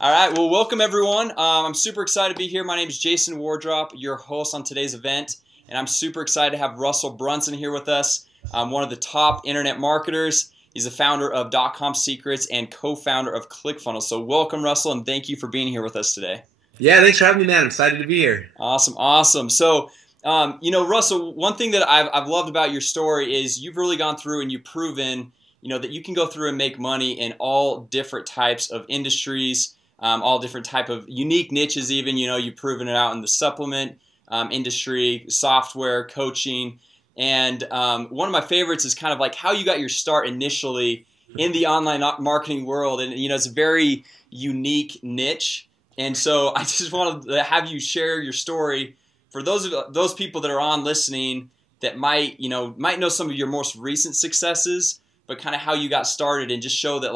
All right, well, welcome everyone. I'm super excited to be here. My name is Jason Wardrop, your host on today's event, and I'm super excited to have Russell Brunson here with us, one of the top internet marketers. He's the founder of .com Secrets and co-founder of ClickFunnels. So welcome, Russell, and thank you for being here with us today. Yeah, thanks for having me, man. I'm excited to be here. Awesome. So, Russell, one thing that I've loved about your story is you've really gone through and you've proven, that you can go through and make money in all different types of industries, all different type of unique niches even. You've proven it out in the supplement industry, software, coaching. And one of my favorites is kind of like how you got your start initially in the online marketing world. And, it's a very unique niche. And so I just wanted to have you share your story for those people that are on listening that might know some of your most recent successes, but kind of how you got started, and just show that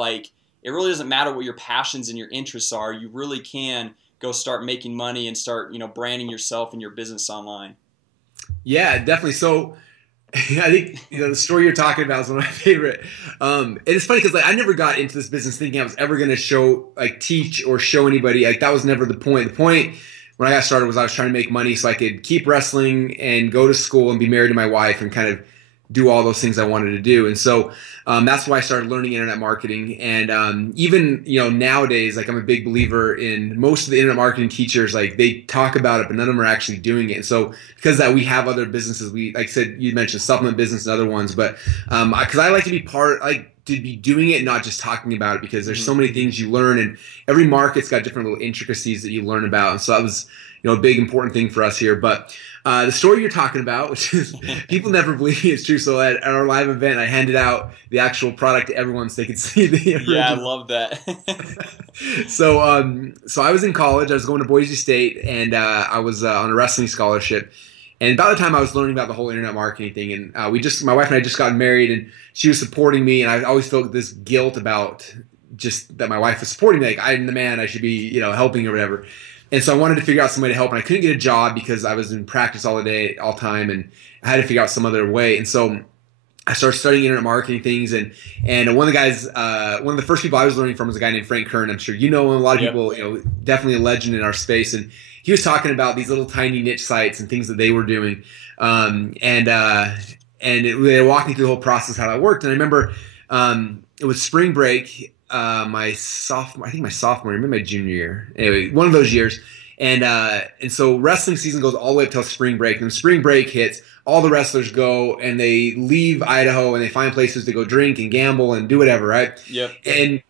it really doesn't matter what your passions and your interests are. You really can go start making money and start branding yourself and your business online. Yeah, definitely. So I think the story you're talking about is one of my favorite. And it's funny because I never got into this business thinking I was ever going to teach or show anybody. That was never the point. The point when I got started was I was trying to make money so I could keep wrestling and go to school and be married to my wife and kind of do all those things I wanted to do. And so that's why I started learning internet marketing. And even nowadays, I'm a big believer in most of the internet marketing teachers. They talk about it, but none of them are actually doing it. And so because of that, we have other businesses. We, like I said, you mentioned supplement business and other ones, but because I like to be to be doing it, not just talking about it, because there's so many things you learn, and every market's got different little intricacies that you learn about. And so that was a big important thing for us here. But the story you're talking about, which is people never believe me, it's true. So at our live event, I handed out the actual product to everyone so they could see the original. Yeah, I love that. So I was in college. I was going to Boise State, and I was on a wrestling scholarship. And about the time I was learning about the whole internet marketing thing, and my wife and I just got married, and she was supporting me, and I always felt this guilt about just that my wife was supporting me. I'm the man, I should be helping or whatever. And so I wanted to figure out some way to help, and I couldn't get a job because I was in practice all time, and I had to figure out some other way. And so I started studying internet marketing things, and one of the guys, one of the first people I was learning from was a guy named Frank Kern. I'm sure you know him. A lot of people, definitely a legend in our space. And he was talking about these little tiny niche sites and things that they were doing, they were walking through the whole process how that worked. And I remember it was spring break. My sophomore, maybe my junior year. Anyway, one of those years. And so wrestling season goes all the way up till spring break. And when spring break hits, all the wrestlers go and they leave Idaho and they find places to go drink and gamble and do whatever, right? Yep. And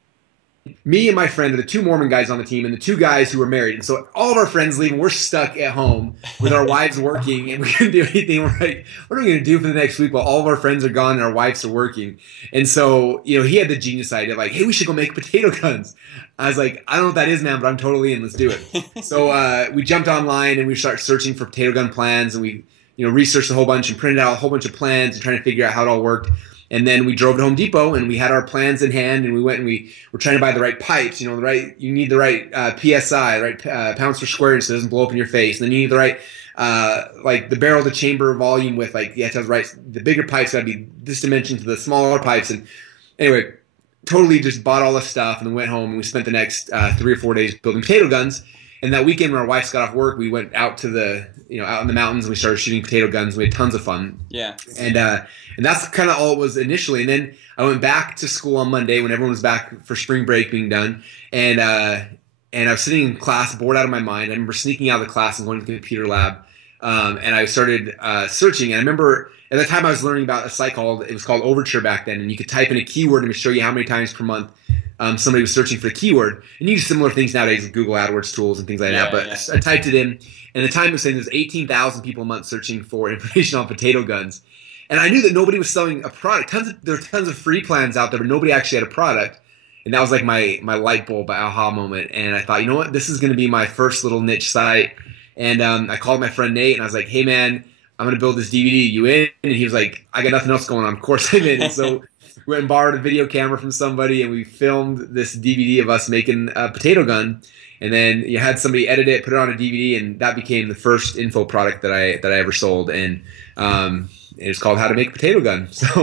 me and my friend are the two Mormon guys on the team and the two guys who were married. And so all of our friends leave and we're stuck at home with our wives working, and we couldn't do anything. We're like, what are we going to do for the next week while all of our friends are gone and our wives are working? And so, he had the genius idea of hey, we should go make potato guns. I was like, I don't know what that is, man, but I'm totally in. Let's do it. So we jumped online and we started searching for potato gun plans, and we researched a whole bunch and printed out a whole bunch of plans and trying to figure out how it all worked. And then we drove to Home Depot and we had our plans in hand, and we went and we were trying to buy the right pipes. You need the right PSI, the right pounds per square inch so it doesn't blow up in your face. And then you need the right, the barrel to chamber volume with, you have to have the bigger pipes got to be this dimension to the smaller pipes. And anyway, totally just bought all this stuff and then went home, and we spent the next 3 or 4 days building potato guns. And that weekend when our wives got off work, we went out to out in the mountains, and we started shooting potato guns. We had tons of fun. Yeah. And that's kind of all it was initially. And then I went back to school on Monday when everyone was back for spring break being done. And I was sitting in class, bored out of my mind. I remember sneaking out of the class and going to the computer lab. And I started searching. And I remember at the time I was learning about a site it was called Overture back then. And you could type in a keyword and it would show you how many times per month somebody was searching for the keyword. And you use similar things nowadays with Google AdWords tools and things like that. But I typed it in, and at the time it was saying there's 18,000 people a month searching for information on potato guns. And I knew that nobody was selling a product. There were tons of free plans out there, but nobody actually had a product. And that was my light bulb aha moment. And I thought, you know what? This is going to be my first little niche site. And I called my friend Nate, and I was like, hey, man, I'm going to build this DVD. You in? And he was like, I got nothing else going on. Of course I'm in. And so went and borrowed a video camera from somebody, and we filmed this DVD of us making a potato gun. And then you had somebody edit it, put it on a DVD, and that became the first info product that I ever sold. And it was called How to Make a Potato Gun. So,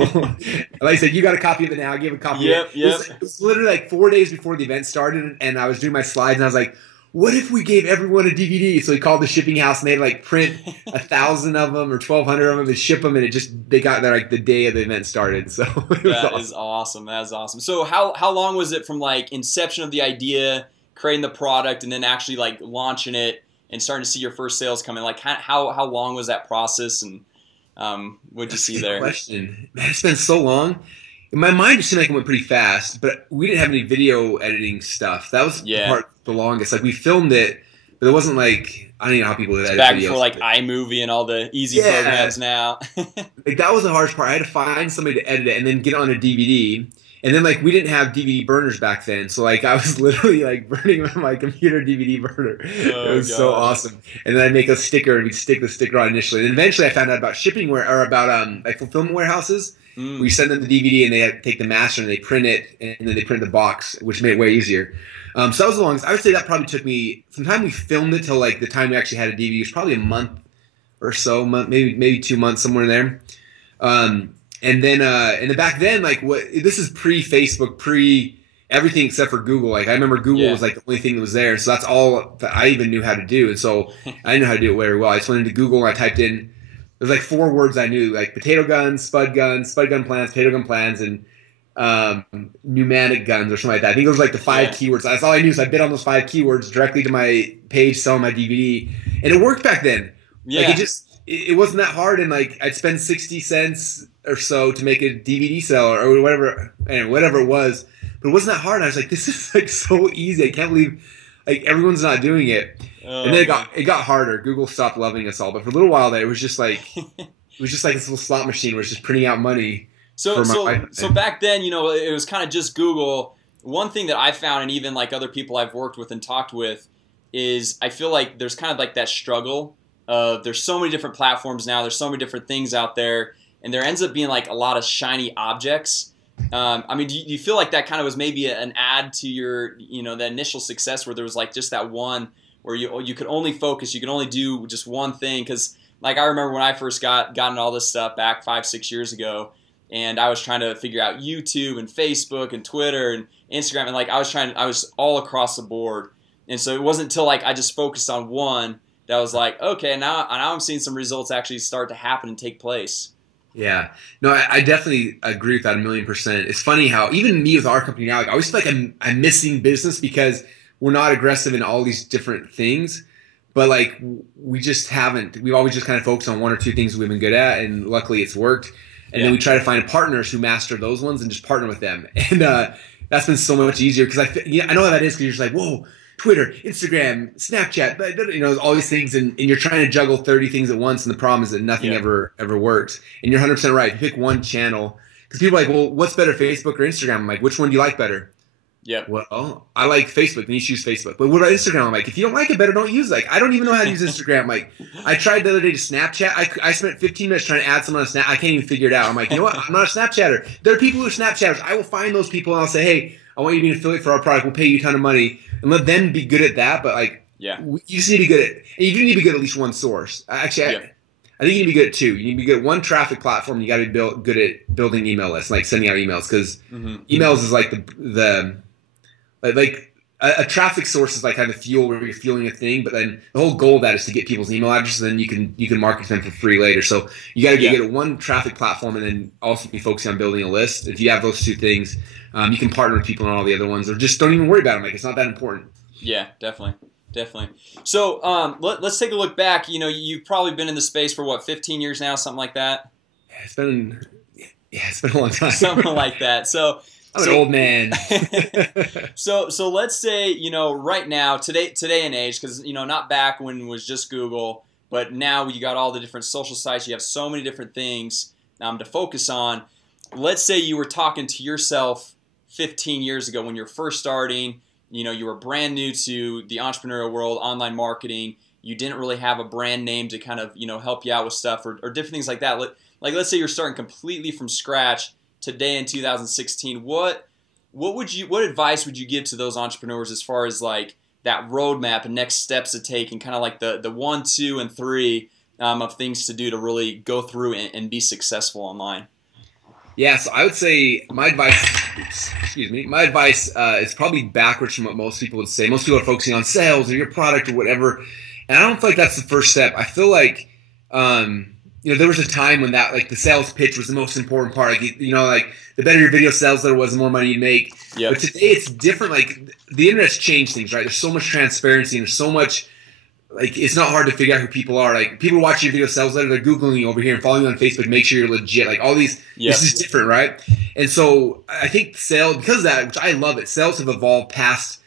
like I said, you got a copy of it now. I gave a copy of it. It was literally like 4 days before the event started, and I was doing my slides, and I was like, what if we gave everyone a DVD? So he called the shipping house, and they'd like print 1,000 of them or 1,200 of them and ship them, and they got there like the day of the event started. So that is awesome. That is awesome. So how long was it from like inception of the idea, creating the product, and then actually like launching it and starting to see your first sales come in? Like how long was that process, and what'd you see there? Question. Man, it's been so long. In my mind, it seemed like it went pretty fast, but we didn't have any video editing stuff. That was the longest. Like we filmed it, but it wasn't like, I don't even know how people did edit back videos. Before like iMovie and all the easy programs now. Like that was the hardest part. I had to find somebody to edit it and then get it on a DVD. And then like we didn't have DVD burners back then, so like I was literally like burning my computer DVD burner. It was so awesome. And then I'd make a sticker and we'd stick the sticker on initially. And eventually I found out about shipping about like fulfillment warehouses. We send them the DVD and they take the master and they print it, and then they print the box, which made it way easier. So that was the longest. I would say that probably took me from the time we filmed it till like the time we actually had a DVD. It was probably a month or so, maybe 2 months, somewhere in there. And then back then, like this is pre-Facebook, pre-everything except for Google. Like I remember Google was like the only thing that was there, so that's all that I even knew how to do. And so I didn't know how to do it very well. I just went into Google and I typed in, there's like 4 words I knew, like potato guns, spud gun plans, potato gun plans, and pneumatic guns or something like that. I think those were like the 5 keywords. That's all I knew. So I bid on those 5 keywords directly to my page selling my DVD, and it worked back then. Yeah, like it wasn't that hard, and like I'd spend 60 cents or so to make a DVD sale or whatever it was, but it wasn't that hard. And I was like, this is like so easy. I can't believe like everyone's not doing it. And then it got harder. Google stopped loving us all, but for a little while there, it was just like this little slot machine where it's just printing out money. So back then, you know, it was kind of just Google. One thing that I found, and even like other people I've worked with and talked with, is I feel like there's kind of like that struggle of there's so many different platforms now. There's so many different things out there, and there ends up being like a lot of shiny objects. I mean, do you feel like that kind of was maybe an add to your, you know, the initial success where there was like just that one where you could only focus, you could only do just one thing? Because like I remember when I first got into all this stuff back 5-6 years ago, and I was trying to figure out YouTube and Facebook and Twitter and Instagram, and like I was all across the board. And so it wasn't until like I just focused on one that I was like, okay, now I'm seeing some results actually start to happen and take place. Yeah, no, I definitely agree with that 1,000,000%. It's funny how even me with our company now, like I always feel like I'm missing business because we're not aggressive in all these different things, but like we just haven't. We've always just kind of focused on 1 or 2 things we've been good at, and luckily it's worked. And then we try to find partners who master those ones and just partner with them. And that's been so much easier because I know how that is, because you're just like, whoa, Twitter, Instagram, Snapchat, you know, all these things, and you're trying to juggle 30 things at once, and the problem is that nothing ever works. And you're 100% right. You pick one channel, because people are like, well, what's better, Facebook or Instagram? I'm like, which one do you like better? Yeah. Well, I like Facebook, then you choose Facebook. But what about Instagram? I'm like, if you don't like it better, don't use it. Like, I don't even know how to use Instagram. Like, I tried the other day to Snapchat. I spent 15 minutes trying to add someone on Snap. I can't even figure it out. I'm like, you know what? I'm not a Snapchatter. There are people who are Snapchatters. I will find those people and I'll say, hey, I want you to be an affiliate for our product. We'll pay you a ton of money, and let them be good at that. But like, you just need to be good at. And you do need to be good at least one source. Actually, I think you need to be good at 2. You need to be good at one traffic platform. And you got to be good at building email lists, like sending out emails, because emails is like a traffic source is like kind of fuel where you're fueling a thing, but then the whole goal of that is to get people's email addresses, and then you can market to them for free later. So you got to get good at one traffic platform, and then also be focusing on building a list. If you have those 2 things, you can partner with people on all the other ones, or just don't even worry about them. Like, it's not that important. Yeah, definitely. So let's take a look back. You know, you've probably been in the space for what, 15 years now, something like that. It's been a long time. Something like that. So I'm an old man. So let's say, you know, right now, today and age, because, you know, not back when it was just Google, but now you got all the different social sites. You have so many different things to focus on. Let's say you were talking to yourself 15 years ago when you were first starting. You know, you were brand new to the entrepreneurial world, online marketing. You didn't really have a brand name to kind of, you know, help you out with stuff or different things like that. Like, let's say you're starting completely from scratch today in 2016, what advice would you give to those entrepreneurs as far as like that roadmap and next steps to take, and kind of like the 1, 2, and 3 of things to do to really go through and be successful online? Yeah, so I would say my advice, is probably backwards from what most people would say. Most people are focusing on sales or your product or whatever, and I don't feel like that's the first step. I feel like, there was a time when that, like, the sales pitch was the most important part. Like, like the better your video sells, there was, the more money you'd make. Yep. But today it's different. Like, the internet's changed things, right? There's so much transparency and there's so much. Like, it's not hard to figure out who people are. Like, people watching your video sales letter, they're Googling you over here and following you on Facebook, make sure you're legit. Like, all these, This is different, right? And so I think sales, because of that, which I love it, sales have evolved past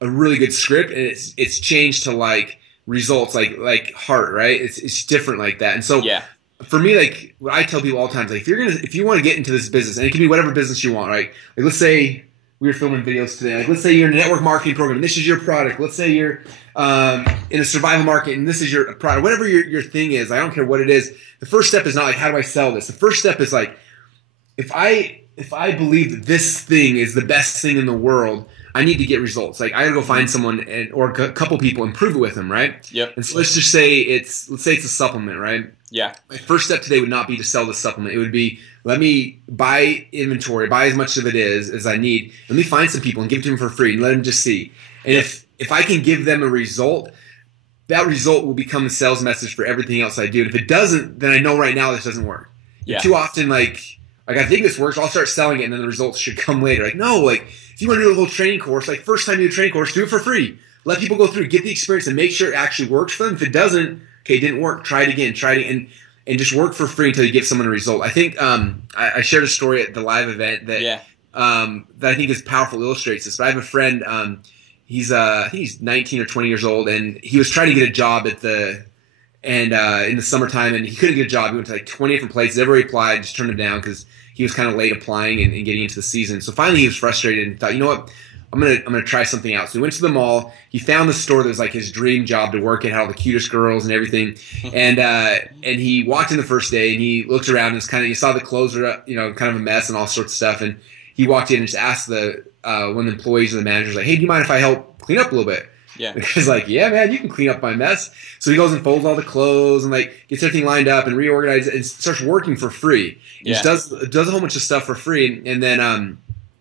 a really good script, and it's changed to, like, results, like heart, right? It's different like that. And so for me, like, what I tell people all the time is, like, if you want to get into this business, and it can be whatever business you want, right? Like, let's say we were filming videos today. Like, let's say you're in a network marketing program, and this is your product. Let's say you're in a survival market, and this is your product. Whatever your thing is, I don't care what it is. The first step is not like, how do I sell this? The first step is like, if I believe that this thing is the best thing in the world, I need to get results. Like, I gotta go find someone or a couple people and prove it with them, right? Yep. And so let's say it's a supplement, right? Yeah. My first step today would not be to sell the supplement. It would be, let me buy inventory, buy as much of it as I need. Let me find some people and give it to them for free and let them just see. And if I can give them a result, that result will become the sales message for everything else I do. And if it doesn't, then I know right now this doesn't work. Yeah. Too often, like I think this works, I'll start selling it and then the results should come later. Like, no, like, if you want to do a whole training course, like, first time you do a training course, do it for free. Let people go through, get the experience, and make sure it actually works for them. If it doesn't, okay, it didn't work, try it again, and just work for free until you get someone a result. I think I shared a story at the live event that I think is powerful, illustrates this. But I have a friend, I think he's 19 or 20 years old, and he was trying to get a job in the summertime, and he couldn't get a job. He went to like 20 different places. Everybody applied, just turned him down because he was kind of late applying and getting into the season. So finally he was frustrated and thought, you know what, I'm gonna try something out. So he went to the mall. He found the store that was like his dream job to work at, had all the cutest girls and everything. And he walked in the first day and he looked around and it's kind of, you saw the clothes were kind of a mess and all sorts of stuff. And he walked in and just asked one of the employees or the managers, like, hey, do you mind if I help clean up a little bit? Yeah. And he's like, yeah, man, you can clean up my mess. So he goes and folds all the clothes and like gets everything lined up and reorganizes it and starts working for free. He just does a whole bunch of stuff for free. And then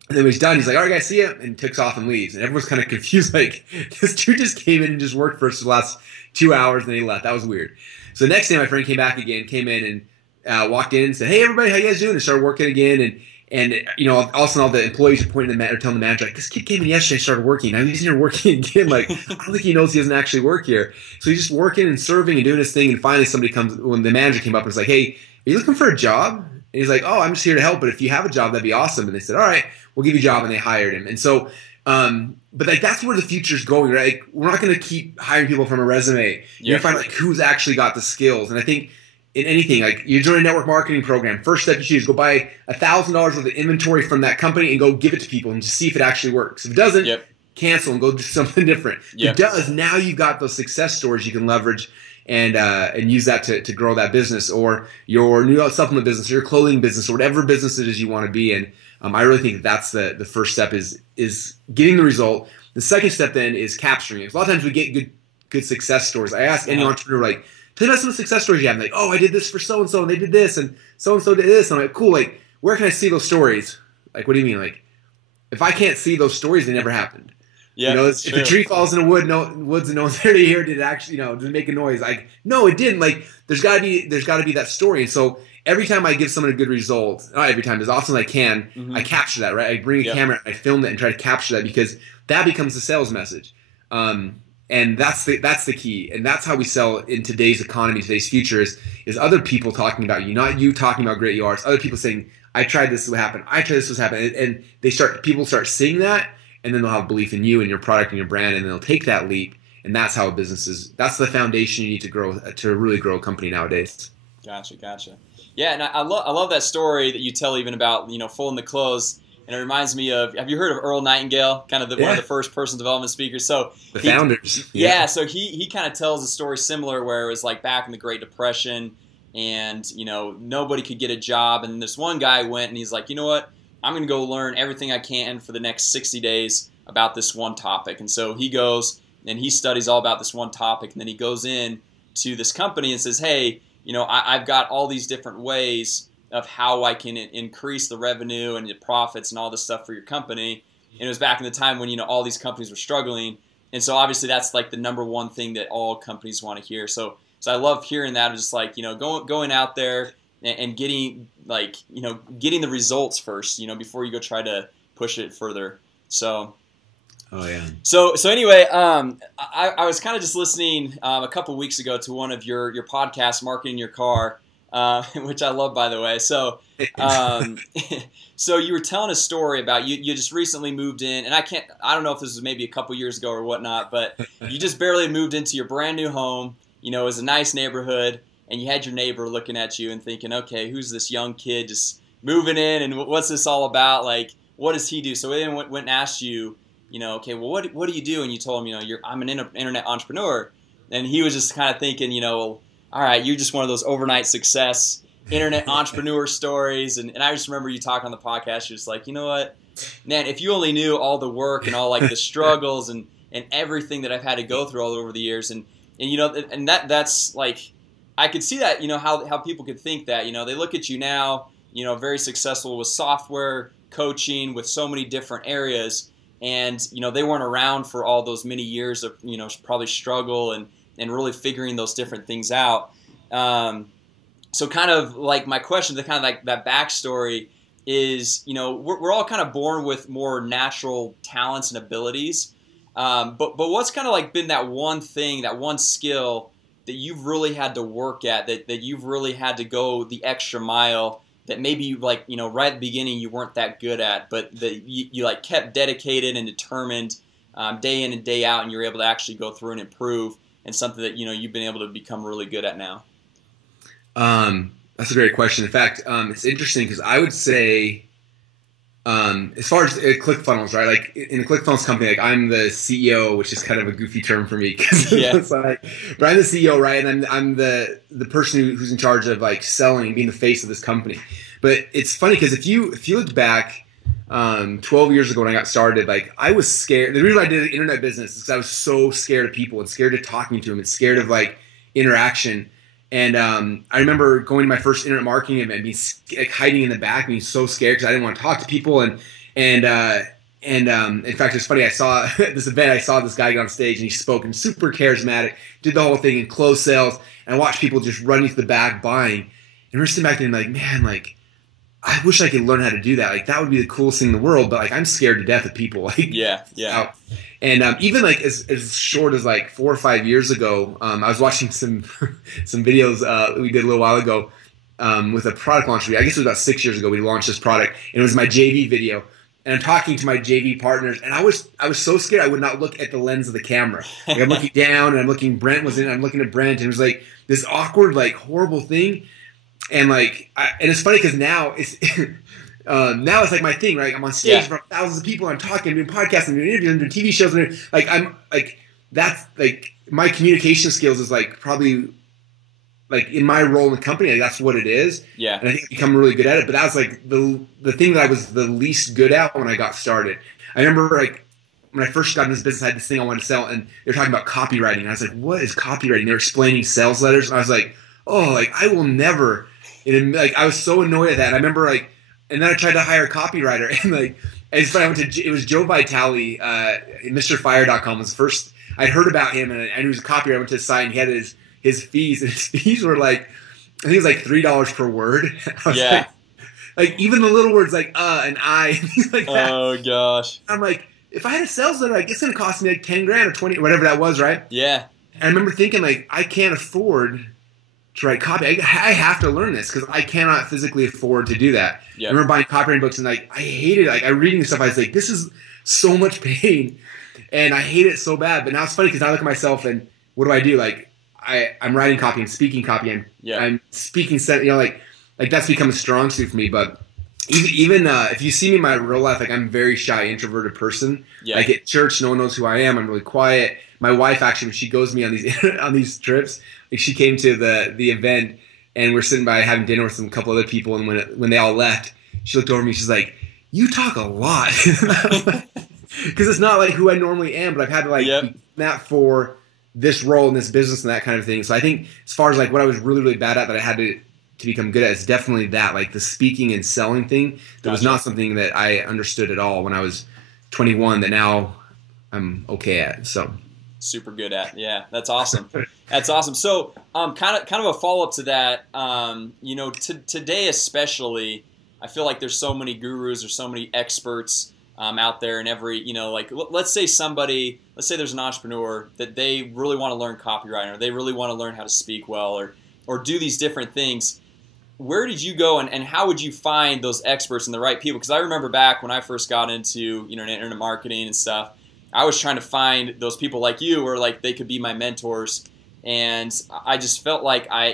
when he's done, he's like, all right, guys, see ya, and takes off and leaves. And everyone's kind of confused, like, this dude just came in and just worked for us for the last 2 hours and then he left. That was weird. So the next day my friend came in and walked in and said, hey, everybody, how you guys doing? And started working again. And all of a sudden all the employees are pointing to telling the manager, like, this kid came in yesterday and started working. Now he's here working again. Like, I don't think he knows he doesn't actually work here. So he's just working and serving and doing his thing. And finally somebody comes, when the manager came up and was like, hey, are you looking for a job? And he's like, oh, I'm just here to help. But if you have a job, that'd be awesome. And they said, all right, we'll give you a job. And they hired him. And so, but like, that's where the future's going, right? Like, we're not going to keep hiring people from a resume. You're going to find like who's actually got the skills. And I think, in anything, like you join a network marketing program, first step you should is go buy $1,000 worth of inventory from that company and go give it to people and just see if it actually works. If it doesn't, cancel and go do something different. If it does, now you've got those success stories you can leverage and use that to grow that business or your new supplement business or your clothing business or whatever business it is you want to be in. I really think that's the first step is getting the result. The second step then is capturing it. A lot of times we get good success stories. I ask any entrepreneur, like, tell me about some of the success stories you have. And like, oh, I did this for so-and-so, and they did this, and so-and-so did this. And I'm like, cool, like, where can I see those stories? Like, what do you mean? Like, if I can't see those stories, they never happened. Yeah, if the tree falls in the woods and no one's there to hear, did it actually, did it make a noise? Like, no, it didn't. Like, there's gotta be that story. And so every time I give someone a good result, not every time, as often as I can, I capture that, right? I bring a camera, I film that and try to capture that because that becomes the sales message. And that's the key, and that's how we sell in today's economy, today's future is other people talking about you, not you talking about how great you are. It's other people saying, "I tried this, what happened? I tried this, what's happened?" And people start seeing that, and then they'll have belief in you and your product and your brand, and they'll take that leap. And that's how a business is. That's the foundation you need to grow to really grow a company nowadays. Gotcha. Yeah, and I love that story that you tell even about folding the clothes. And it reminds me of, have you heard of Earl Nightingale, kind of one of the first personal development speakers? So the founders. Yeah, so he kind of tells a story similar where it was like back in the Great Depression, and nobody could get a job. And this one guy went and he's like, you know what? I'm going to go learn everything I can for the next 60 days about this one topic. And so he goes and he studies all about this one topic, and then he goes in to this company and says, hey, I've got all these different ways of how I can increase the revenue and the profits and all this stuff for your company. And it was back in the time when all these companies were struggling, and so obviously that's like the number one thing that all companies want to hear. So I love hearing that. It's just like going out there and getting getting the results first, before you go try to push it further. So. Oh yeah. So anyway, I was kind of just listening a couple weeks ago to one of your podcasts, Marketing Your Car, which I love, by the way. So so you were telling a story about you just recently moved in, and I don't know if this was maybe a couple years ago or whatnot, but you just barely moved into your brand new home. It was a nice neighborhood, and you had your neighbor looking at you and thinking, okay, who's this young kid just moving in, and what's this all about? Like, what does he do? So they went and asked you, okay, well, what do you do? And you told him, I'm an internet entrepreneur. And he was just kind of thinking, well, all right, you're just one of those overnight success internet entrepreneur stories. And I just remember you talking on the podcast. You're just like, you know what, man, if you only knew all the work and all like the struggles and everything that I've had to go through all over the years. And that's like, I could see that, how people could think that, they look at you now, very successful with software, coaching, with so many different areas. And, they weren't around for all those many years of, probably struggle and really figuring those different things out. So kind of like my question, the kind of like that backstory is, we're all kind of born with more natural talents and abilities. But what's kind of like been that one thing, that one skill that you've really had to work at, that you've really had to go the extra mile, that maybe right at the beginning you weren't that good at, but that you like kept dedicated and determined day in and day out, and you're able to actually go through and improve, and something that you've been able to become really good at now? That's a great question. In fact, it's interesting because I would say, as far as ClickFunnels, right? Like in the ClickFunnels company, like I'm the CEO, which is kind of a goofy term for me, because it's like, but I'm the CEO, right? And I'm the person who's in charge of like selling, being the face of this company. But it's funny because if you look back 12 years ago when I got started, like I was scared. The reason I did internet business is because I was so scared of people and scared of talking to them and scared of like interaction. And I remember going to my first internet marketing event, being like hiding in the back, being so scared because I didn't want to talk to people. And in fact, it's funny. I saw this event. I saw this guy get on stage and he spoke and super charismatic, did the whole thing and closed sales. And I watched people just running to the back buying. And we're sitting back there and like, man, like I wish I could learn how to do that. Like that would be the coolest thing in the world. But like I'm scared to death of people. Like yeah. And even like as short as like 4 or 5 years ago, I was watching some videos we did a little while ago with a product launch. I guess it was about 6 years ago we launched this product, and it was my JV video. And I'm talking to my JV partners, and I was so scared I would not look at the lens of the camera. Like I'm looking down, and I'm looking. Brent was in. I'm looking at Brent, and it was like this awkward, like horrible thing. And like, and it's funny because now it's. Now it's like my thing, right? I'm on stage in front of thousands of people. I'm talking, doing podcasts, and doing interviews, and doing TV shows, and like I'm like that's like my communication skills is like probably like in my role in the company, like that's what it is. Yeah, and I think I've become really good at it. But that was like the thing that I was the least good at when I got started. I remember like when I first got in this business, I had this thing I wanted to sell, and they were talking about copywriting. And I was like, "What is copywriting?" They were explaining sales letters, and I was like, "Oh, like I will never." And like I was so annoyed at that. And I remember like. And then I tried to hire a copywriter, and like, it's funny. It was Joe Vitale, MrFire.com was the first I'd heard about him, and he was a copywriter. I went to his site, and he had his fees, and his fees were like, I think it was like $3 per word. Yeah. Like even the little words like and I, and things like that. Oh gosh. I'm like, if I had a sales letter, like it's gonna cost me like 10 grand or 20, whatever that was, right? Yeah. And I remember thinking like, I can't afford to write copy. I have to learn this because I cannot physically afford to do that. Yep. I remember buying copywriting books and like I hated it. Like I reading this stuff, I was like, this is so much pain, and I hate it so bad. But now it's funny because I look at myself and what do? Like I'm writing copy and speaking copy, and I'm speaking. Like that's become a strong suit for me. But even if you see me in my real life, like I'm a very shy, introverted person. Yeah. Like at church, no one knows who I am. I'm really quiet. My wife actually, when she goes with me on these trips, like she came to the event and we're sitting by having dinner with a couple other people, and when they all left, she looked over at me. She's like, "You talk a lot," because it's not like who I normally am, but I've had to like be that for this role in this business and that kind of thing. So I think as far as like what I was really, really bad at that I had to become good at, it's definitely that, like the speaking and selling thing. That was not something that I understood at all when I was 21 that now I'm okay at. So super good at. Yeah, that's awesome. That's awesome. So kind of a follow-up to that, you know, today especially, I feel like there's so many gurus, there's so many experts out there, and every, you know, like let's say there's an entrepreneur that they really want to learn copywriting, or they really want to learn how to speak well, or do these different things. Where did you go, and how would you find those experts and the right people? Because I remember back when I first got into, you know, internet marketing and stuff, I was trying to find those people like you, where like they could be my mentors, and I just felt like I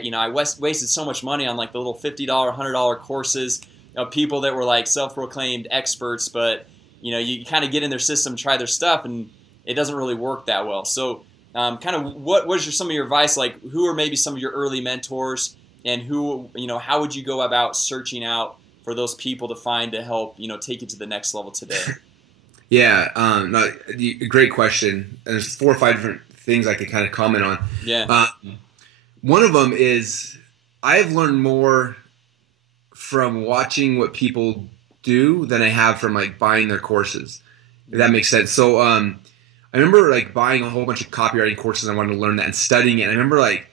wasted so much money on like the little $50, $100 courses of people that were like self-proclaimed experts, but you know, you kind of get in their system, try their stuff, and it doesn't really work that well. So kind of what is some of your advice? Like, who are maybe some of your early mentors, and who, you know, how would you go about searching out for those people to find to help, you know, take you to the next level today? Yeah, no, great question. And there's 4 or 5 different things I could kind of comment on. Yeah. One of them is I've learned more from watching what people do than I have from like buying their courses. If that makes sense. So I remember like buying a whole bunch of copywriting courses. I wanted to learn that and studying it. And I remember like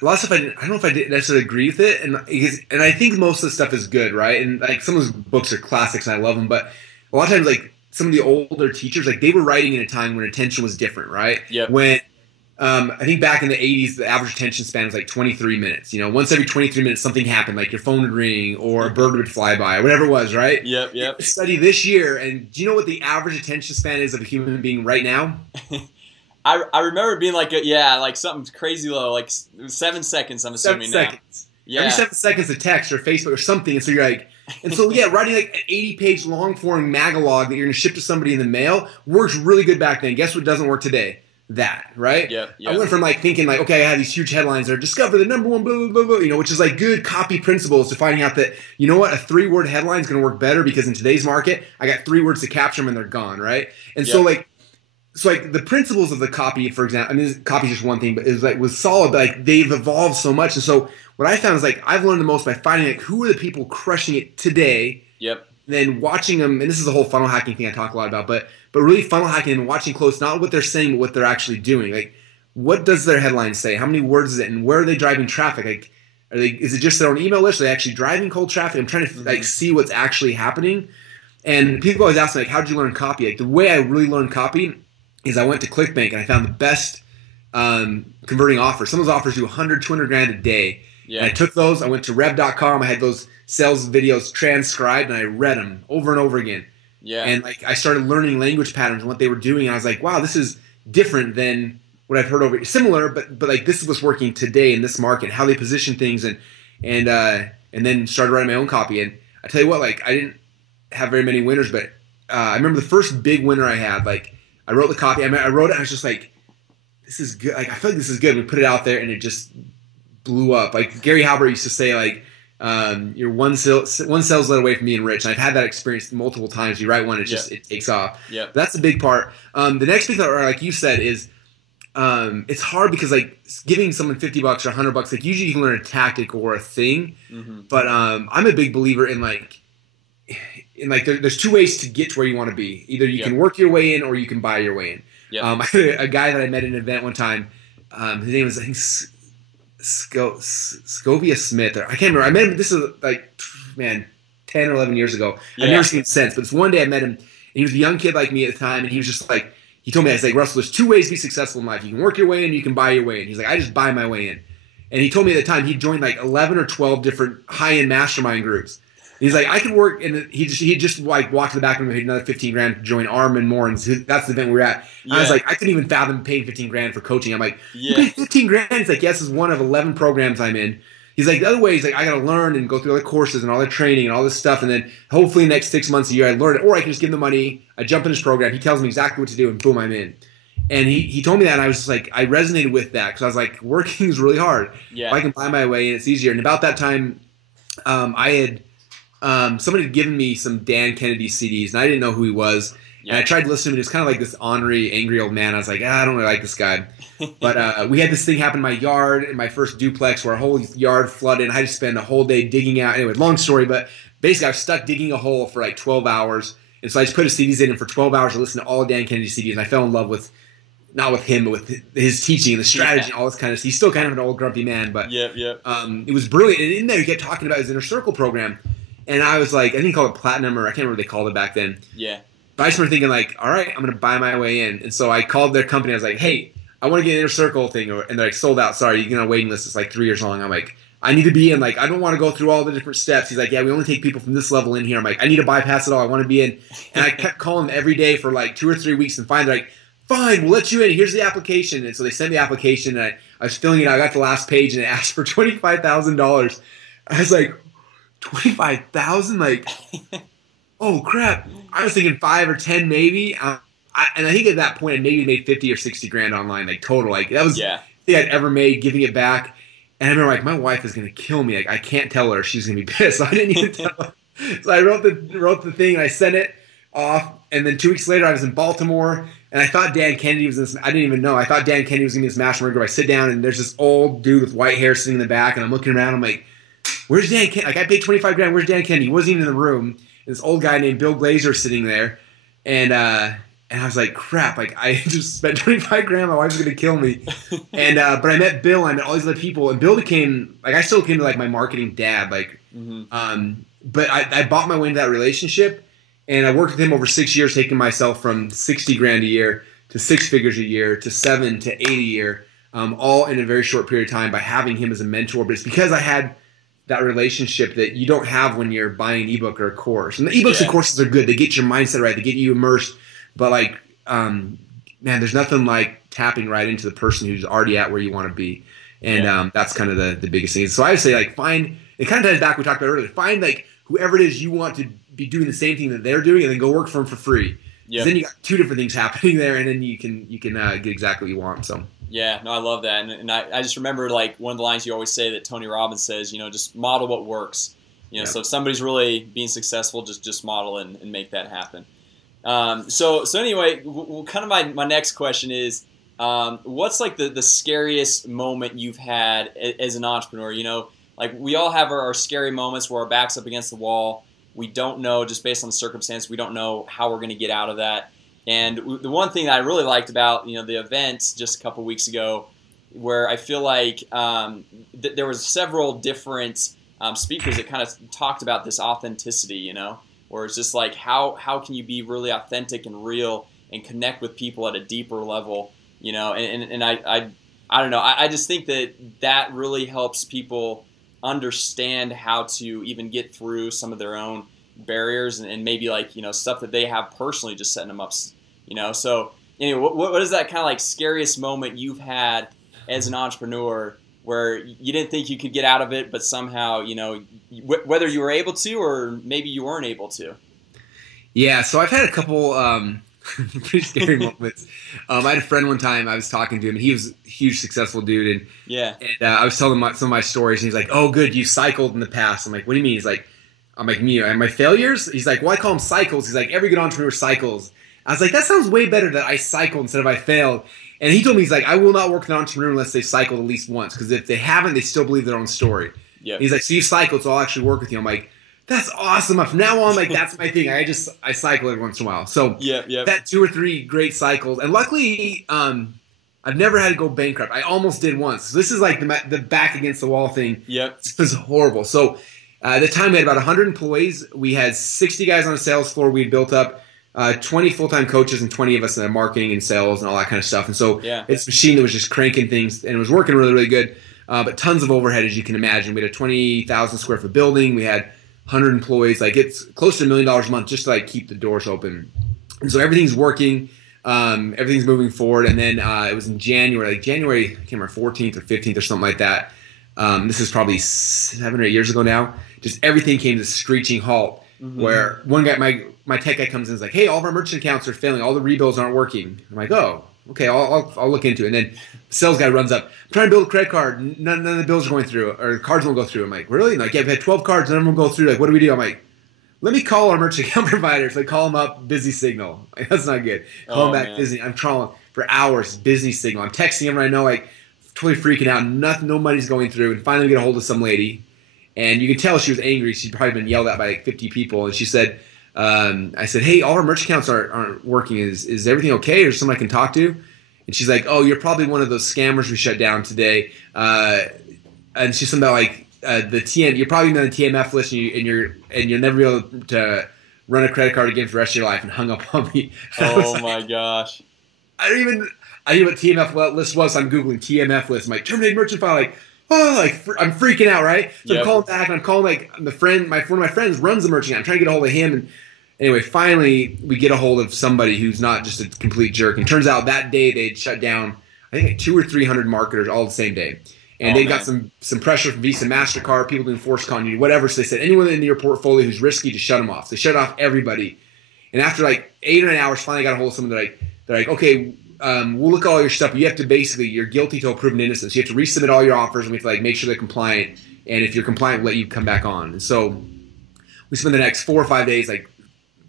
a lot of stuff I don't know if I did necessarily agree with it, and I think most of the stuff is good, right? And like some of those books are classics and I love them, but a lot of times like some of the older teachers, like they were writing in a time when attention was different, right? Yep. When I think back in the 80s, the average attention span was like 23 minutes. You know, once every 23 minutes something happened, like your phone would ring or a bird would fly by or whatever it was, right? Yep. Study this year, and do you know what the average attention span is of a human being right now? I remember being like, like something crazy low, like 7 seconds, I'm assuming 7 now. seconds. Yeah. Every 7 seconds a text or Facebook or something, and so you're like, and so yeah, writing like an 80-page long-form magalog that you're going to ship to somebody in the mail works really good back then. Guess what doesn't work today? That, right? Yep. I went from like thinking like, okay, I have these huge headlines that are discover the #1 blah, blah, blah, blah, you know, which is like good copy principles, to finding out that, you know what, a 3-word headline is going to work better because in today's market, I got 3 words to capture them and they're gone, right? And so like the principles of the copy, for example, I mean, copy is just one thing, but was solid, but like they've evolved so much. And so what I found is like I've learned the most by finding like who are the people crushing it today. Yep. Then watching them, and this is the whole funnel hacking thing I talk a lot about, but really funnel hacking and watching close, not what they're saying, but what they're actually doing. Like, what does their headline say? How many words is it? And where are they driving traffic? Like, is it just their own email list? Are they actually driving cold traffic? I'm trying to like see what's actually happening. And people always ask me like, how did you learn copy? Like the way I really learned copy is I went to ClickBank and I found the best converting offers. Some of those offers do 100, 200 grand a day. Yeah. And I took those. I went to rev.com. I had those sales videos transcribed and I read them over and over again. Yeah. And like I started learning language patterns and what they were doing. And I was like, wow, this is different than what I've heard over. Similar, but like this is what's working today in this market. How they position things and then started writing my own copy. And I tell you what, like I didn't have very many winners, but I remember the first big winner I had. Like I wrote the copy. I wrote it. And I was just like, this is good. Like I feel like this is good. We put it out there and it just blew up. Like Gary Halbert used to say, like. You're one sales lead away from being rich. And I've had that experience multiple times. You write one, it takes off. Yeah, that's the big part. The next big part, like you said, is it's hard because like giving someone $50 or $100, like usually you can learn a tactic or a thing. Mm-hmm. But I'm a big believer in there's 2 ways to get to where you want to be. Either you can work your way in or you can buy your way in. I had a guy that I met at an event one time. His name was I think Scovia Smith. I can't remember. I met him. This is like 10 or 11 years ago. I've never seen him since. But it's one day I met him, and he was a young kid like me at the time, and he was just like, he told me, I was like, Russell, there's 2 ways to be successful in life. You can work your way in, you can buy your way in. He's like, I just buy my way in. And he told me at the time he joined like 11 or 12 different high-end mastermind groups. He's like, I could work, and he just like walked to the back of him and paid another 15 grand to join Arm and More, and that's the event we were at. I was like, I couldn't even fathom paying 15 grand for coaching. I'm like, you pay 15 grand? He's like, yes, it's one of 11 programs I'm in. He's like, the other way, he's like, I got to learn and go through all the courses and all the training and all this stuff, and then hopefully the next 6 months, a year, I learn it, or I can just give him the money, I jump in his program, he tells me exactly what to do, and boom, I'm in. And he told me that, and I was just like, I resonated with that because I was like, working is really hard. Yeah. If I can buy my way and it's easier. And about that time, I had somebody had given me some Dan Kennedy CDs, and I didn't know who he was. And I tried to listen to him. He was kind of like this ornery, angry old man. I was like, I don't really like this guy. But we had this thing happen in my yard, in my first duplex, where our whole yard flooded. And I had to spend a whole day digging out. Anyway, long story, but basically I was stuck digging a hole for like 12 hours. And so I just put his CDs in, and for 12 hours I listened to all of Dan Kennedy's CDs. And I fell in love with, not with him, but with his teaching and the strategy and all this kind of stuff. He's still kind of an old grumpy man, but it was brilliant. And in there he kept talking about his inner circle program. And I was like, I think he called it Platinum, or I can't remember what they called it back then. Yeah. But I just remember thinking like, all right, I'm going to buy my way in. And so I called their company. I was like, hey, I want to get an inner circle thing. And they're like, sold out. Sorry, you get on a waiting list. It's like 3 years long. I'm like, I need to be in. Like, I don't want to go through all the different steps. He's like, yeah, we only take people from this level in here. I'm like, I need to bypass it all. I want to be in. And I kept calling them every day for like 2 or 3 weeks, and finally they're like, fine, we'll let you in. Here's the application. And so they sent me the application, and I was filling it out. I got to the last page, and it asked for $25,000. I was like, 25,000? Like, oh crap! I was thinking 5 or 10 maybe. And I think at that point I maybe made 50 or 60 grand online, like total. Like that was the thing I'd ever made, giving it back. And I remember like, my wife is gonna kill me. Like I can't tell her; she's gonna be pissed. So I didn't even tell her. So I wrote the thing, and I sent it off. And then 2 weeks later, I was in Baltimore, and I thought Dan Kennedy was this. I didn't even know. I thought Dan Kennedy was gonna be this mastermind group. I sit down, and there's this old dude with white hair sitting in the back, and I'm looking around. I'm like, where's Dan Kennedy? Like I paid 25 grand. Where's Dan Kennedy? He wasn't even in the room. This old guy named Bill Glazer sitting there, and I was like, crap! Like I just spent 25 grand. My wife's gonna kill me. And but I met Bill. I met all these other people, and Bill became like, I still came to like my marketing dad. Like, but I bought my way into that relationship, and I worked with him over 6 years, taking myself from 60 grand a year to 6 figures a year to 7 to 8 a year, all in a very short period of time by having him as a mentor. But it's because I had that relationship that you don't have when you're buying an ebook or a course. And the ebooks and courses are good. They get your mindset right. They get you immersed. But like, man, there's nothing like tapping right into the person who's already at where you want to be. And that's kind of the biggest thing. So I would say like find, it kind of ties back, we talked about earlier, find like whoever it is you want to be doing the same thing that they're doing, and then go work for them for free. Then you got 2 different things happening there, and then you can get exactly what you want. So. Yeah, no, I love that. And I just remember like one of the lines you always say that Tony Robbins says, just model what works. So if somebody's really being successful, just model and make that happen. So anyway, kind of my next question is, what's like the scariest moment you've had as an entrepreneur? Like we all have our scary moments where our back's up against the wall. We don't know, just based on the circumstance, we don't know how we're going to get out of that. And the one thing that I really liked about the event just a couple weeks ago, where I feel like there was several different speakers that kind of talked about this authenticity, where it's just like how can you be really authentic and real and connect with people at a deeper level, and I don't know, I just think that really helps people understand how to even get through some of their own barriers and maybe like stuff that they have personally just setting them up, so anyway, what is that kind of like scariest moment you've had as an entrepreneur where you didn't think you could get out of it, but somehow whether you were able to or maybe you weren't able to? Yeah, so I've had a couple pretty scary moments. I had a friend one time, I was talking to him, and he was a huge successful dude, and I was telling him some of my stories, and he's like, oh good, you cycled in the past. I'm like, what do you mean? He's like, I'm like, me and my failures? He's like, well, I call them cycles. He's like, every good entrepreneur cycles. I was like, that sounds way better that I cycled instead of I failed. And he told me, he's like, I will not work with an entrepreneur unless they cycled at least once, because if they haven't, they still believe their own story. He's like, so you cycled, so I'll actually work with you. I'm like, that's awesome. From now on, like, that's my thing. I cycle every once in a while. So that 2 or 3 great cycles. And luckily, I've never had to go bankrupt. I almost did once. So this is like the back against the wall thing. It was horrible. So at the time, we had about 100 employees. We had 60 guys on the sales floor. We had built up 20 full-time coaches and 20 of us in marketing and sales and all that kind of stuff. And so it's a machine that was just cranking things, and it was working really, really good. But tons of overhead, as you can imagine. We had a 20,000 square foot building. We had 100 employees. Like, it's close to $1 million a month just to like keep the doors open. And so everything's working. Everything's moving forward. And then it was in January, I can't remember, 14th or 15th or something like that. This is probably 7 or 8 years ago now. Just everything came to a screeching halt, where one guy, my tech guy comes in and is like, hey, all of our merchant accounts are failing. All the rebuilds aren't working. I'm like, oh, okay, I'll look into it. And then the sales guy runs up, I'm trying to build a credit card. None of the bills are going through, or cards won't go through. I'm like, really? And like, yeah, I've had 12 cards, none of them will go through. Like, what do we do? I'm like, let me call our merchant account providers. Like, call them up, busy signal. Like, that's not good. Call them Oh back, man. busy. I'm calling for hours, busy signal. I'm texting them right now, like, totally freaking out. Nothing, no money's going through. And finally, we get a hold of some lady, and you can tell she was angry. She'd probably been yelled at by like 50 people, and she said, I said, hey, all our merchant accounts aren't working. Is everything okay? Or someone I can talk to? And she's like, oh, you're probably one of those scammers we shut down today. And she's something about like the TM. You're probably on the TMF list, and you'll never be able to run a credit card again for the rest of your life. And hung up on me. Oh my gosh. I knew what TMF list was. So I'm googling TMF list. I'm like, terminate merchant file. Like, oh, like I'm freaking out, right? So I'm calling back, and I'm calling like one of my friends runs the merchant. I'm trying to get a hold of him, and anyway, finally we get a hold of somebody who's not just a complete jerk. And turns out that day they'd shut down, I think like 200 or 300 marketers all the same day, and they got some pressure from Visa, MasterCard, people doing forced continuity, whatever. So they said anyone in your portfolio who's risky, just shut them off. So they shut off everybody. And after like 8 or 9 hours, finally got a hold of someone. They're like, okay. We'll look at all your stuff, but you have to basically, you're guilty till proven innocent. So you have to resubmit all your offers, and we have to like make sure they're compliant. And if you're compliant, we'll let you come back on. And so we spend the next 4 or 5 days like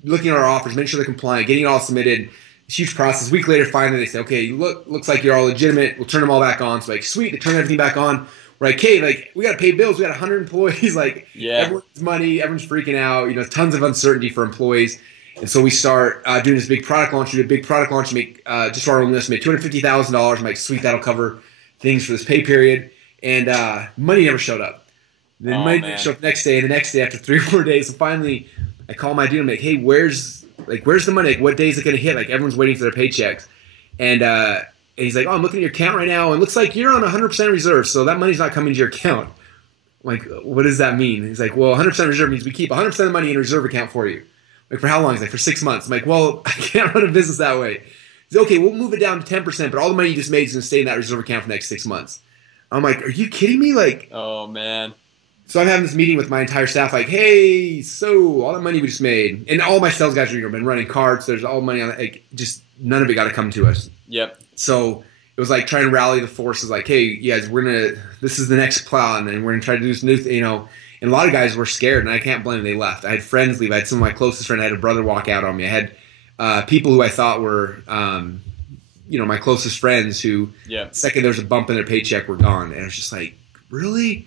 looking at our offers, making sure they're compliant, getting it all submitted. Huge process. A week later, finally they say, okay, looks like you're all legitimate. We'll turn them all back on. So like, sweet, they turn everything back on. We're like, hey, like we got to pay bills. We got 100 employees. Like everyone's money, everyone's freaking out. You know, tons of uncertainty for employees. And so we start doing this big product launch. We do a big product launch, make just for our own list, make $250,000. I'm like, sweet, that'll cover things for this pay period. And money never showed up. Then money never showed up the next day, and the next day after 3 or 4 days. So finally, I call my dude. I'm like, hey, where's the money? Like, what day is it going to hit? Like, everyone's waiting for their paychecks. And he's like, oh, I'm looking at your account right now, and it looks like you're on 100% reserve, so that money's not coming to your account. I'm like, what does that mean? He's like, well, 100% reserve means we keep 100% of the money in a reserve account for you. Like, for how long? He's like, for 6 months. I'm like, well, I can't run a business that way. He's like, okay, we'll move it down to 10%, but all the money you just made is going to stay in that reserve account for the next 6 months. I'm like, are you kidding me? Like, oh man. So I'm having this meeting with my entire staff, like, hey, so all the money we just made, and all my sales guys are been running carts. There's all money on it. Like, just none of it got to come to us. Yep. So it was like trying to rally the forces, like, hey, you guys, this is the next plan, and we're gonna try to do this new, And a lot of guys were scared, and I can't blame them. They left. I had friends leave. I had some of my closest friends. I had a brother walk out on me. I had people who I thought were, my closest friends who, the second there was a bump in their paycheck, were gone. And I was just like, really?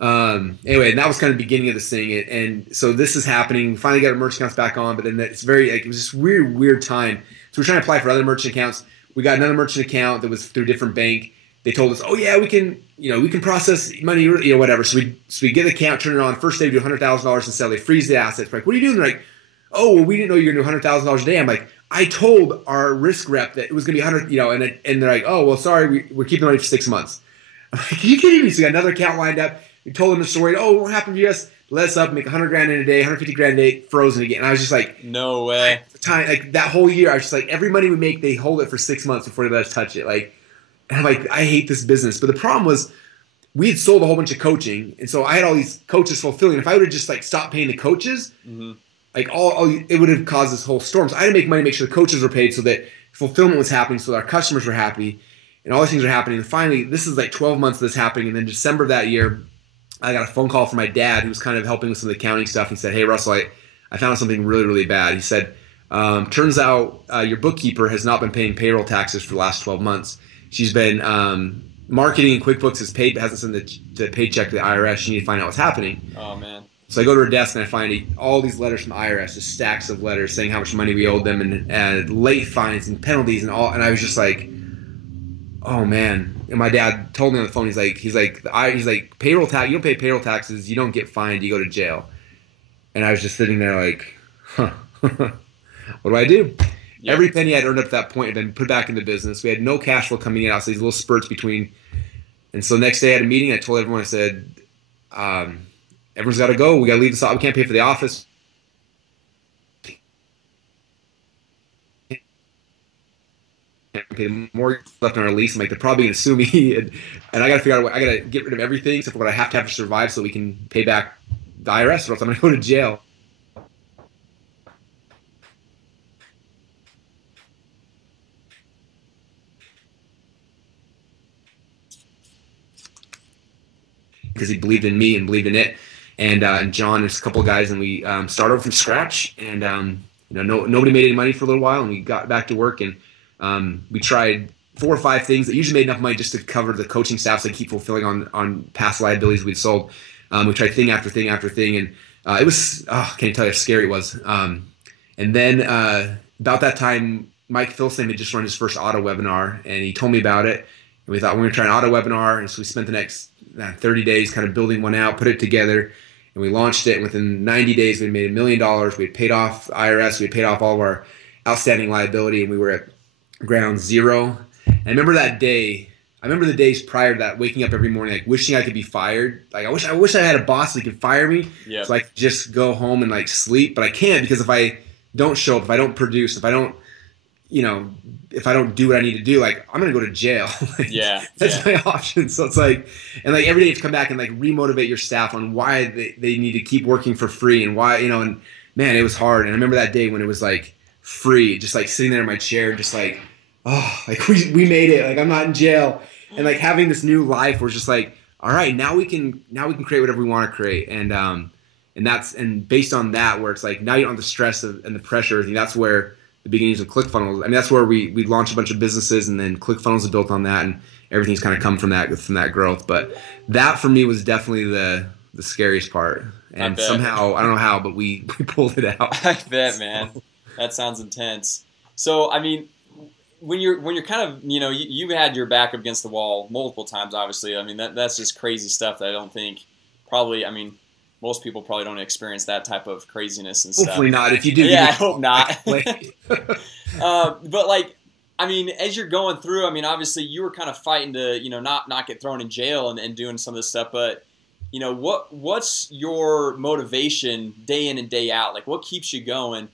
Anyway, and that was kind of the beginning of this thing. And so this is happening. Finally got our merchant accounts back on, but then it's it was this weird time. So we're trying to apply for other merchant accounts. We got another merchant account that was through a different bank. They told us, oh yeah, we can process money, whatever. So we get the account, turn it on. First day we do $100,000 in sell. They freeze the assets. We're like, what are you doing? They're like, oh, well, we didn't know you were going to do $100,000 a day. I'm like, I told our risk rep that it was going to be 100, and they're like, oh, well, sorry, we're keeping the money for 6 months. I'm like, are you kidding me? So we got another account lined up. We told them the story. Oh, what happened to us? Let us up, make $100,000 in a day, $150,000 a day, frozen again. And I was just like, no way. Like that whole year, I was just like, every money we make, they hold it for 6 months before they let us touch it. Like, and I'm like, I hate this business. But the problem was, we had sold a whole bunch of coaching, and so I had all these coaches fulfilling. If I would have just like stopped paying the coaches, like it would have caused this whole storm. So I had to make money, make sure the coaches were paid, so that fulfillment was happening, so that our customers were happy, and all these things were happening. And finally, this is like 12 months of this happening, and then December of that year, I got a phone call from my dad, who was kind of helping with some of the accounting stuff. He said, hey, Russell, I found something really, really bad. He said, turns out your bookkeeper has not been paying payroll taxes for the last 12 months. She's been marketing QuickBooks hasn't sent the paycheck to the IRS. You need to find out what's happening. Oh, man. So I go to her desk and I find all these letters from the IRS, just stacks of letters saying how much money we owed them, and late fines and penalties and all. And I was just like, oh, man. And my dad told me on the phone, he's like, payroll tax, you don't pay payroll taxes, you don't get fined, you go to jail. And I was just sitting there like, huh, what do I do? Yep. Every penny I'd earned up to that point had been put back into business. We had no cash flow coming in out, so these little spurts between. And so the next day I had a meeting. I told everyone, I said, everyone's got to go. We got to leave this. We can't pay for the office. Can't pay the mortgage left on our lease. I'm like, they're probably going to sue me, and I got to figure out a way. I got to get rid of everything except for what I have to survive, so we can pay back the IRS, or else I'm going to go to jail. because he believed in me and believed in it. And John and a couple of guys, and we started from scratch. And nobody made any money for a little while, and we got back to work, and we tried 4 or 5 things that usually made enough money just to cover the coaching staff, so they keep fulfilling on past liabilities we'd sold. We tried thing after thing after thing, and it was, I can't tell you how scary it was. And then about that time, Mike Filson had just run his first auto webinar, and he told me about it. And we thought we're going to try an auto webinar, and so we spent the next 30 days kind of building one out, put it together, and we launched it. And within 90 days, we made $1 million. We had paid off IRS, we had paid off all of our outstanding liability, and we were at ground zero. And I remember that day. I remember the days prior to that, waking up every morning, like wishing I could be fired. Like I wish I had a boss that could fire me, so I could just go home and like sleep. But I can't, because if I don't show up, if I don't produce, if I don't do what I need to do, like I'm gonna go to jail. That's my option. So it's like, and like every day you have to come back and like remotivate your staff on why they need to keep working for free, and why, and man, it was hard. And I remember that day when it was like free, just like sitting there in my chair, just like, oh, like we made it. Like I'm not in jail, and like having this new life where it's just like, all right, now we can create whatever we want to create, and based on that, where it's like now you don't have the stress and the pressure. I think that's where the beginnings of ClickFunnels. I mean, that's where we launched a bunch of businesses, and then ClickFunnels is built on that, and everything's kind of come from that growth. But that for me was definitely the scariest part. And somehow, I don't know how, but we pulled it out. I bet, man. That sounds intense. So, I mean, when you're kind of, you've had your back up against the wall multiple times, obviously. I mean, that's just crazy stuff that I don't think most people probably don't experience that type of craziness and stuff. Hopefully not. If you do, yeah, I hope not. But like, I mean, as you're going through, I mean, obviously you were kind of fighting to, not get thrown in jail and doing some of this stuff. But, what's your motivation day in and day out? Like, what keeps you going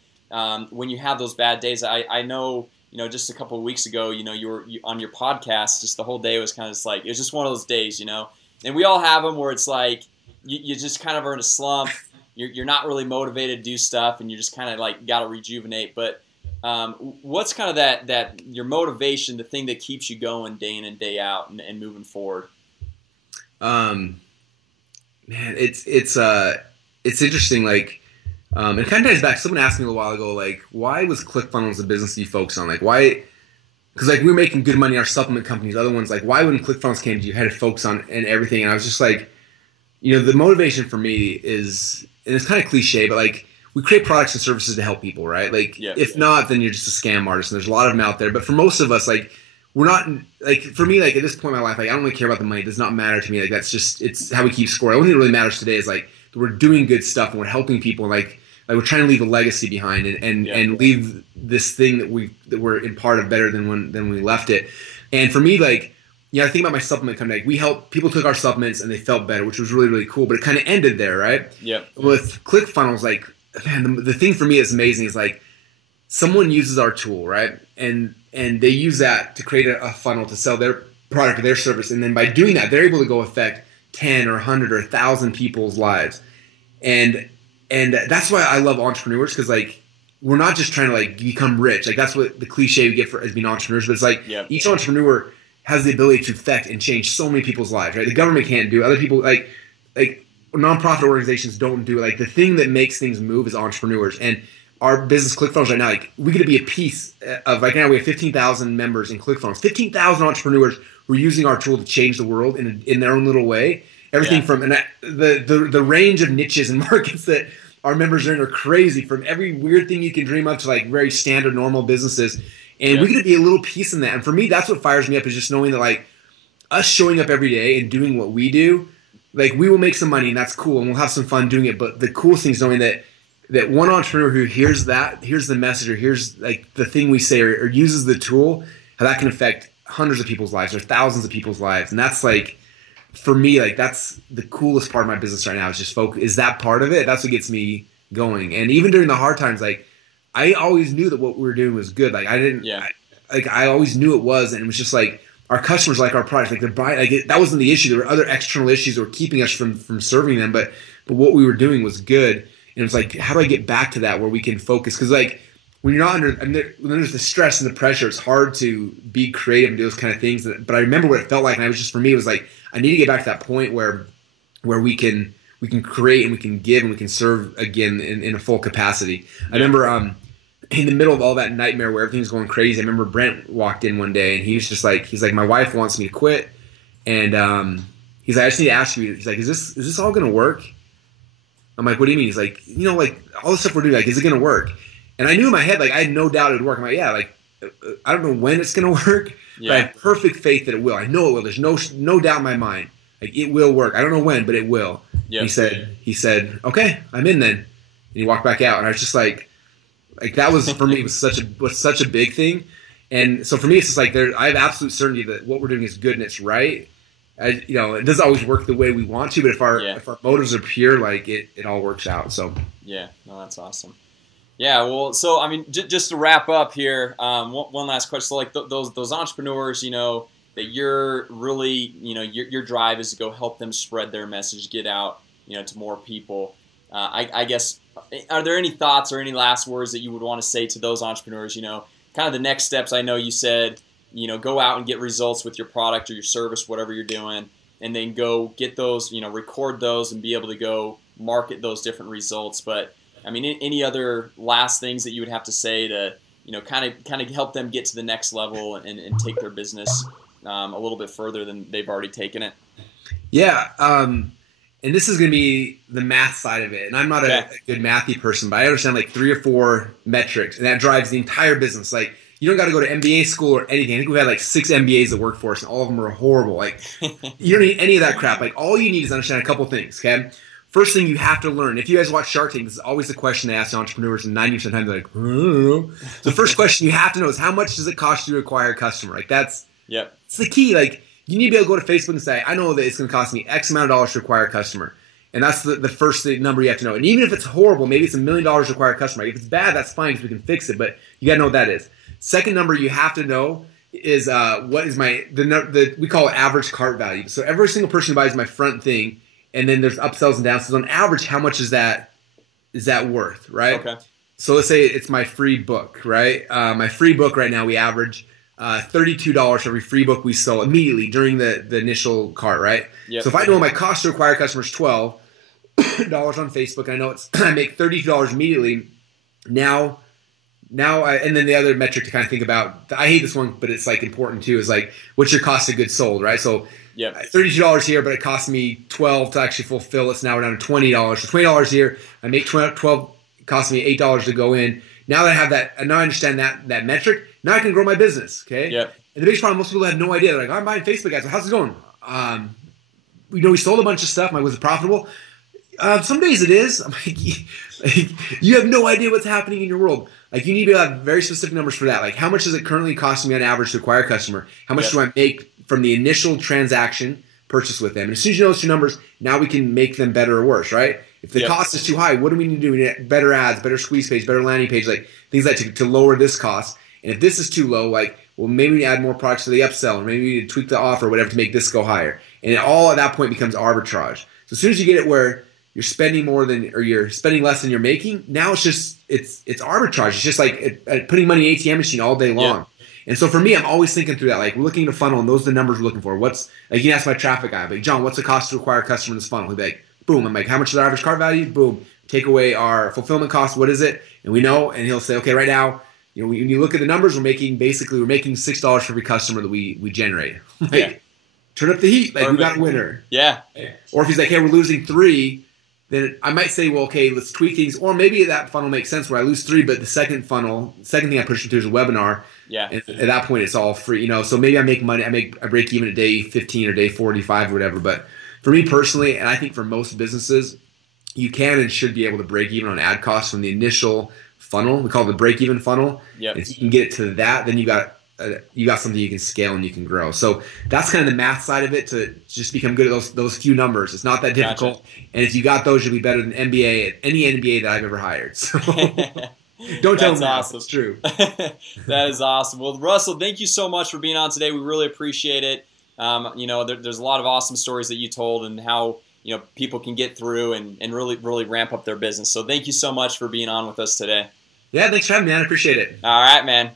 when you have those bad days? I know, just a couple of weeks ago, you were on your podcast. Just the whole day was kind of just like, it was just one of those days, and we all have them where it's like, you just kind of are in a slump. You're not really motivated to do stuff, and you just kind of like got to rejuvenate. But what's kind of that your motivation, the thing that keeps you going day in and day out and moving forward? Man, it's interesting. Like, it kind of ties back. Someone asked me a little while ago, like, why was ClickFunnels a business you focus on? Like, why? Because like we were making good money, our supplement companies, other ones. Like, why when ClickFunnels came to you, had to focus on and everything? And I was just like, the motivation for me is, and it's kind of cliche, but like we create products and services to help people, right? Like if not, then you're just a scam artist, and there's a lot of them out there. But for most of us, like we're not, like for me, like at this point in my life, like I don't really care about the money. It does not matter to me. Like that's just, it's how we keep score. The only thing that really matters today is like we're doing good stuff and we're helping people. Like we're trying to leave a legacy behind and leave this thing that we're in part of better than when we left it. And for me, like, I think about my supplement company. Like we help people took our supplements and they felt better, which was really, really cool. But it kind of ended there, right? Yeah. With ClickFunnels, like, man, the thing for me that's amazing is like someone uses our tool, right? And they use that to create a funnel to sell their product or their service. And then by doing that, they're able to go affect 10 or 100 or 1,000 people's lives. And that's why I love entrepreneurs, because like we're not just trying to like become rich. Like that's what the cliche we get for as being entrepreneurs. But it's like each entrepreneur has the ability to affect and change so many people's lives, right? The government can't do it. Other people, like nonprofit organizations don't do it. Like the thing that makes things move is entrepreneurs. And our business, ClickFunnels, right now, like we get to be a piece of, like now we have 15,000 members in ClickFunnels, 15,000 entrepreneurs who are using our tool to change the world in their own little way. Everything from, and the range of niches and markets that our members are in are crazy, from every weird thing you can dream of to like very standard, normal businesses. And we get to be a little piece in that. And for me, that's what fires me up, is just knowing that like us showing up every day and doing what we do, like we will make some money and that's cool and we'll have some fun doing it. But the coolest thing is knowing that one entrepreneur who hears the message, or hears like the thing we say, or uses the tool, how that can affect hundreds of people's lives or thousands of people's lives. And that's like, for me, like that's the coolest part of my business right now, is just focus, is that part of it. That's what gets me going. And even during the hard times, like I always knew that what we were doing was good. Like I always knew it was, and it was just like our customers like our product, like they're buying. Like that wasn't the issue. There were other external issues that were keeping us from serving them, but what we were doing was good. And it's like, how do I get back to that where we can focus? Because like when you're not under, when there's the stress and the pressure, it's hard to be creative and do those kind of things. But I remember what it felt like, and I was just, for me, it was like I need to get back to that point where where we can create and we can give and we can serve again in a full capacity. I remember in the middle of all that nightmare where everything's going crazy, I remember Brent walked in one day and he's like, my wife wants me to quit, and he's like, I just need to ask you. He's like, is this all gonna work? I'm like, what do you mean? He's like, like all the stuff we're doing, like, is it gonna work? And I knew in my head, like, I had no doubt it would work. I'm like, yeah, like, I don't know when it's gonna work, but I have perfect faith that it will. I know it will. There's no doubt in my mind. Like, it will work. I don't know when, but it will. Yep. He said, okay, I'm in then. And he walked back out, and I was just like that was for me was such a big thing. And so for me, it's just like I have absolute certainty that what we're doing is good and it's right. It doesn't always work the way we want to, but if our motives are pure, like it all works out. So yeah, no, that's awesome. Yeah, well, so I mean, just to wrap up here, one last question. So like those entrepreneurs, that you're really, your drive is to go help them spread their message, get out, to more people. I guess, are there any thoughts or any last words that you would want to say to those entrepreneurs? Kind of the next steps. I know you said, go out and get results with your product or your service, whatever you're doing, and then go get those, record those and be able to go market those different results. But I mean, any other last things that you would have to say to, kind of help them get to the next level and take their business a little bit further than they've already taken it? Yeah. And this is going to be the math side of it. And I'm not a good mathy person, but I understand like 3 or 4 metrics, and that drives the entire business. Like, you don't got to go to MBA school or anything. I think we've had like 6 MBAs that work for us, and all of them are horrible. Like, you don't need any of that crap. Like, all you need is understand a couple things, okay? First thing you have to learn, if you guys watch Shark Tank, this is always the question they ask entrepreneurs, and 90% of the time they're like, I don't know. The first question you have to know is, how much does it cost you to acquire a customer? Like, it's the key. Like, you need to be able to go to Facebook and say, I know that it's going to cost me X amount of dollars to acquire a customer. And that's the first number you have to know. And even if it's horrible, maybe it's $1 million to acquire a customer. If it's bad, that's fine because we can fix it. But you got to know what that is. Second number you have to know is what is we call it average cart value. So every single person who buys my front thing, and then there's upsells and downsells. On average, how much is that worth, right? Okay. So let's say it's my free book, right? My free book right now, we average $32 for every free book we sell immediately during the initial cart, right? Yep. So if I know my cost to acquire customers $12 on Facebook, and I know I make $32 immediately. Now, and then the other metric to kind of think about, I hate this one, but it's like important too, is like, what's your cost of goods sold, right? So $32 here, but it costs me $12 to actually fulfill it. So now we're down to $20. So $20 here, I make $12, it costs me $8 to go in. Now that I have that, and now I understand that metric, now I can grow my business, okay? Yep. And the biggest problem, most people have no idea. They're like, I'm buying Facebook ads. So how's it going? We sold a bunch of stuff. Was it profitable? Some days it is. I'm like, you have no idea what's happening in your world. Like, you need to have very specific numbers for that. Like, how much is it currently costing me on average to acquire a customer? How much do I make from the initial transaction purchase with them? And as soon as you know those 2 numbers, now we can make them better or worse, right? If the cost is too high, what do we need to do? We need better ads, better squeeze page, better landing page, like things like to lower this cost. And if this is too low, like, well, maybe we add more products to the upsell, or maybe we need to tweak the offer or whatever to make this go higher. And it all at that point becomes arbitrage. So as soon as you get it where you're spending more than, or you're spending less than you're making, now it's just, it's arbitrage. It's just like putting money in an ATM machine all day long. Yeah. And so for me, I'm always thinking through that. Like, we're looking at a funnel, and those are the numbers we're looking for. Like, you can ask my traffic guy, like, John, what's the cost to acquire a customer in this funnel? He'll be like, boom. I'm like, how much is our average cart value? Boom. Take away our fulfillment cost. What is it? And we know, and he'll say, okay, right now, when you look at the numbers, we're making $6 for every customer that we generate. Like, turn up the heat. Like, we got a winner. Yeah. Or if he's like, hey, we're losing 3, then I might say, well, okay, let's tweak things. Or maybe that funnel makes sense where I lose 3, but the second thing I push into is a webinar. Yeah. And at that point, it's all free. So maybe I make money. I break even at day 15 or day 45 or whatever. But for me personally, and I think for most businesses, you can and should be able to break even on ad costs from the initial funnel. We call it the break-even funnel. Yep. If you can get it to that, then you got something you can scale and you can grow. So that's kind of the math side of it, to just become good at those few numbers. It's not that difficult. Gotcha. And if you got those, you'll be better than any NBA that I've ever hired. So don't tell them that. Awesome. It's true. That is awesome. Well, Russell, thank you so much for being on today. We really appreciate it. There's a lot of awesome stories that you told, and how people can get through and really ramp up their business. So thank you so much for being on with us today. Yeah, thanks for having me, man. I appreciate it. All right, man.